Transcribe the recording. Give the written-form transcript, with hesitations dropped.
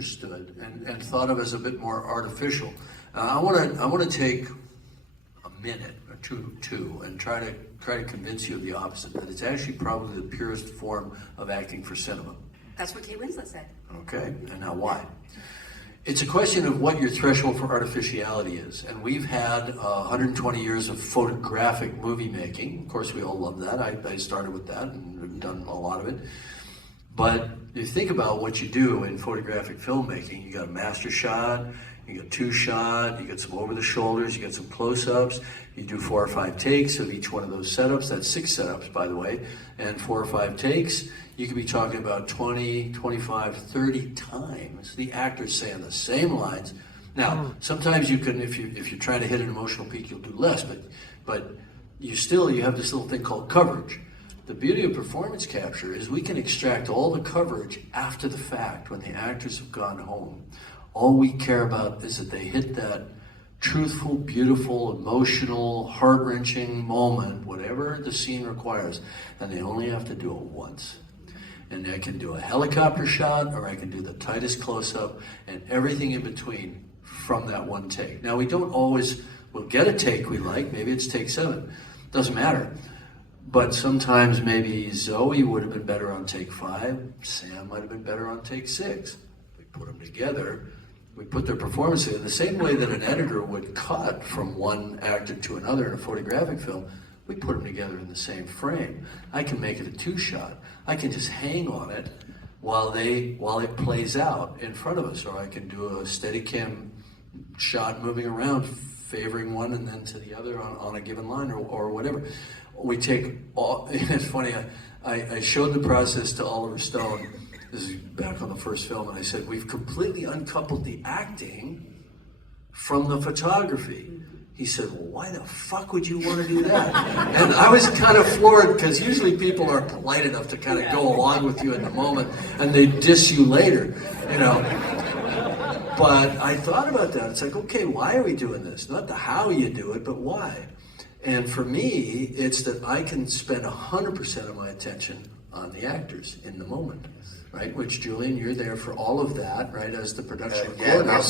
misunderstood and thought of as a bit more artificial. I want to take a minute or two and try to convince you of the opposite, that it's actually probably the purest form of acting for cinema. That's what Kate Winslet said. Okay, and now why? It's a question of what your threshold for artificiality is. And we've had 120 years of photographic movie making. Of course, we all love that. I started with that and have done a lot of it. But you think about what you do in photographic filmmaking. You got a master shot, you got two shot, you got some over the shoulders, you got some close-ups, you do 4 or 5 takes of each one of those setups. That's 6 setups, by the way, and 4 or 5 takes. You could be talking about 20, 25, 30 times the actors saying the same lines. Now, sometimes you can, if you're trying to hit an emotional peak, you'll do less, but you have this little thing called coverage. The beauty of performance capture is we can extract all the coverage after the fact when the actors have gone home. All we care about is that they hit that truthful, beautiful, emotional, heart-wrenching moment, whatever the scene requires, and they only have to do it once. And I can do a helicopter shot, or I can do the tightest close-up, and everything in between from that one take. Now, we don't always, we'll get a take we like, maybe it's take 7, doesn't matter. But sometimes maybe Zoe would have been better on take 5, Sam might have been better on take 6. We put them together, we put their performance in the same way that an editor would cut from one actor to another in a photographic film. We put them together in the same frame. I can make it a 2-shot. I can just hang on it while it plays out in front of us, or I can do a Steadicam shot moving around, favoring one and then to the other on a given line or whatever. We take all, it's funny, I showed the process to Oliver Stone, this is back on the first film, and I said, we've completely uncoupled the acting from the photography. He said, well, why the fuck would you want to do that? And I was kind of floored, because usually people are polite enough to kind of go along with you in the moment, and they diss you later, you know. But I thought about that. It's like, okay, why are we doing this? Not the how you do it, but why? And for me, it's that I can spend 100% of my attention on the actors in the moment, right? Which, Julian, you're there for all of that, right, as the production coordinator.